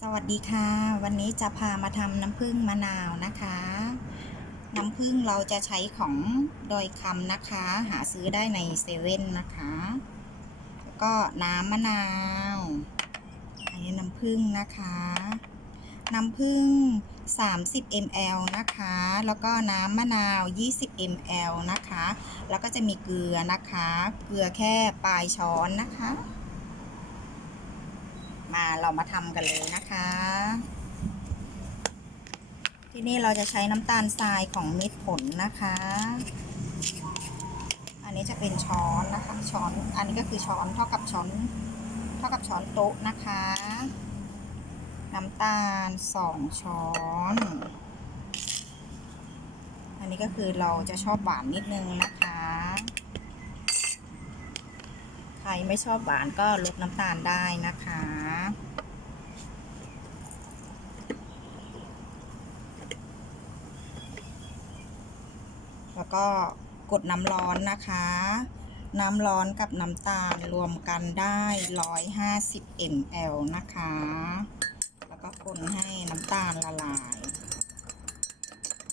สวัสดีค่ะ วันนี้จะพามาทำน้ำผึ้งมะนาวนะคะ น้ำผึ้งเราจะใช้ของดอยคำนะคะ หาซื้อได้ในเซเว่นนะคะแล้วก็น้ำมะนาว อันนี้น้ำผึ้งนะคะ น้ำผึ้ง 30 ml นะคะ แล้วก็น้ำมะนาว 20 ml นะคะ แล้วก็จะมีเกลือนะคะ เกลือแค่ปลายช้อนนะคะ มาเรามาทำกันเลยนะคะ ที่นี่เราจะใช้น้ำตาลทรายของเม็ดผลนะคะ อันนี้จะเป็นช้อนนะคะ ช้อนอันนี้ก็คือช้อนเท่ากับช้อนเท่ากับช้อนโต๊ะนะคะ น้ำตาลสองช้อน อันนี้ก็คือเราจะชอบหวานนิดนึงนะคะใครไม่ชอบหวานก็ลดน้ำตาลได้นะคะ แล้วก็กดน้ำร้อนนะคะ น้ำร้อนกับน้ำตาลรวมกันได้ 150 ml นะคะ แล้วก็คนให้น้ำตาลละลาย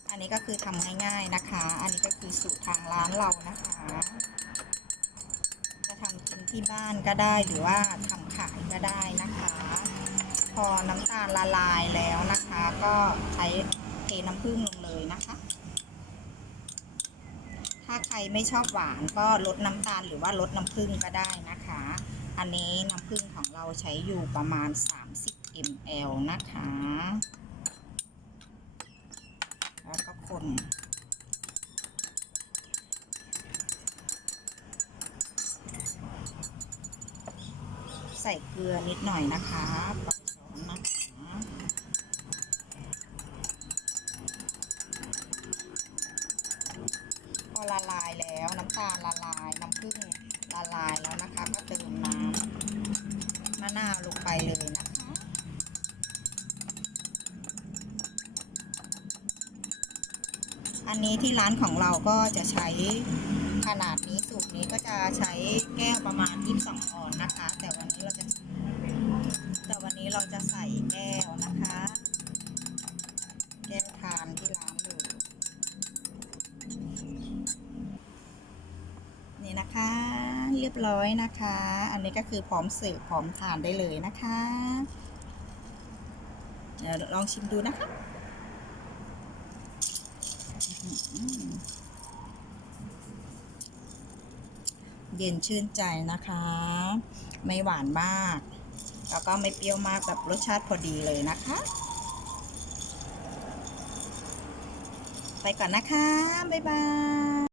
อันนี้ก็คือทำง่ายๆนะคะ อันนี้ก็คือสูตรทางร้านเรานะคะ จะทำกินที่บ้านก็ได้หรือว่าทำขายก็ได้นะคะ พอน้ำตาลละลายแล้วนะคะ ก็ใช้เทน้ำผึ้งลงเลยนะคะ ถ้าใครไม่ชอบหวานก็ลดน้ำตาลหรือว่าลดน้ำผึ้งก็ได้นะคะ อันนี้น้ำผึ้งของเราใช้อยู่ประมาณ 30 ml นะคะ แล้วก็คนใส่เกลือนิดหน่อยนะคะปลายช้อนนะคะพอ ละลายแล้วน้ำตาลละลายน้ำผึ้งละลายแล้วนะคะ ก็เติมน้ำมะนาวลงไปเลยนะคะ อันนี้ที่ร้านของเราก็จะใช้ขนาดนี้สูตรนี้ก็จะใช้แก้วประมาณ22ออนซ์นะคะ แต่วันนี้เราจะ นี่นะคะ เรียบร้อยนะคะ อันนี้ก็คือพร้อมเสิร์ฟพร้อมทานได้เลยนะคะเดี๋ยวลองชิมดูนะคะเย็นชื่นใจนะคะ ไม่หวานมาก แล้วก็ไม่เปรี้ยวมากแบบรสชาติพอดีเลยนะคะ ไปก่อนนะคะ บ๊ายบาย